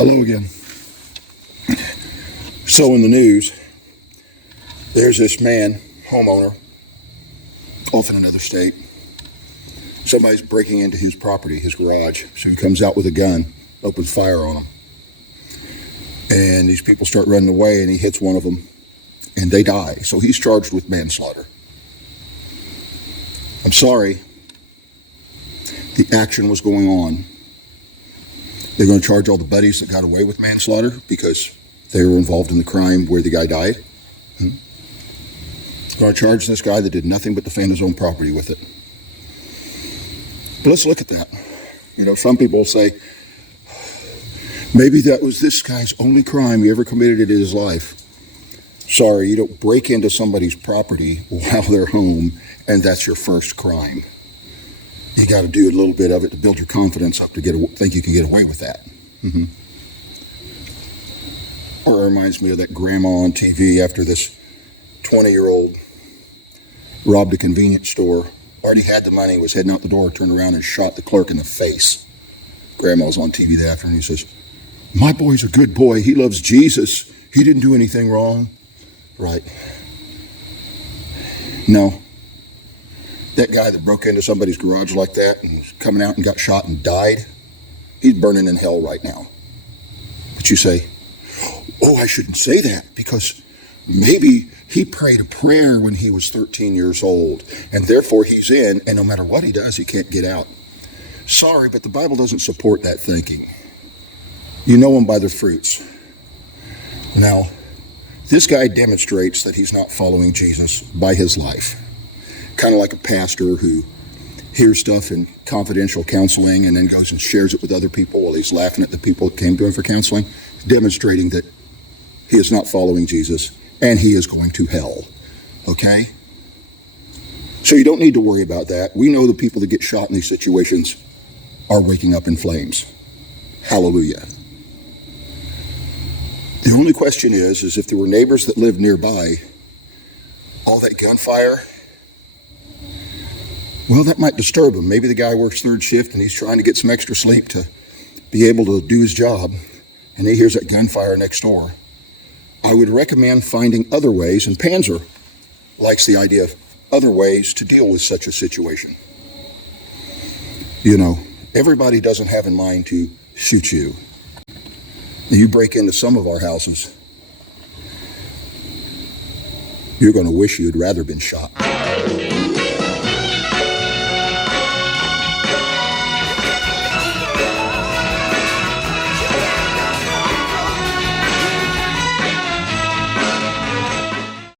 Hello again. So in the news, there's this man, homeowner, off in another state. Somebody's breaking into his property, his garage. So he comes out with a gun, opens fire on him. And these people start running away, and he hits one of them, and they die. So he's charged with manslaughter. I'm sorry. The action was going on. They're going to charge all the buddies that got away with manslaughter because they were involved in the crime where the guy died. They're going to charge this guy that did nothing but defend his own property with it. But let's look at that. Some people say, maybe that was this guy's only crime he ever committed in his life. Sorry, you don't break into somebody's property while they're home, and that's your first crime. You got to do a little bit of it to build your confidence up to think you can get away with that. Or it reminds me of that grandma on TV after this 20-year-old robbed a convenience store, already had the money, was heading out the door, turned around and shot the clerk in the face. Grandma was on TV that afternoon. He says, "My boy's a good boy. He loves Jesus. He didn't do anything wrong." Right. No. That guy that broke into somebody's garage like that and was coming out and got shot and died, he's burning in hell right now. But you say, "Oh, I shouldn't say that because maybe he prayed a prayer when he was 13 years old and therefore he's in, and no matter what he does, he can't get out." Sorry, but the Bible doesn't support that thinking. You know them by their fruits. Now, this guy demonstrates that he's not following Jesus by his life. Kind of like a pastor who hears stuff in confidential counseling and then goes and shares it with other people while he's laughing at the people that came to him for counseling, demonstrating that he is not following Jesus and he is going to hell. Okay? So you don't need to worry about that. We know the people that get shot in these situations are waking up in flames. Hallelujah. The only question is if there were neighbors that lived nearby, all that gunfire, well, that might disturb him. Maybe the guy works third shift and he's trying to get some extra sleep to be able to do his job, and he hears that gunfire next door. I would recommend finding other ways, and Panzer likes the idea of other ways to deal with such a situation. Everybody doesn't have in mind to shoot you. You break into some of our houses, you're going to wish you'd rather been shot.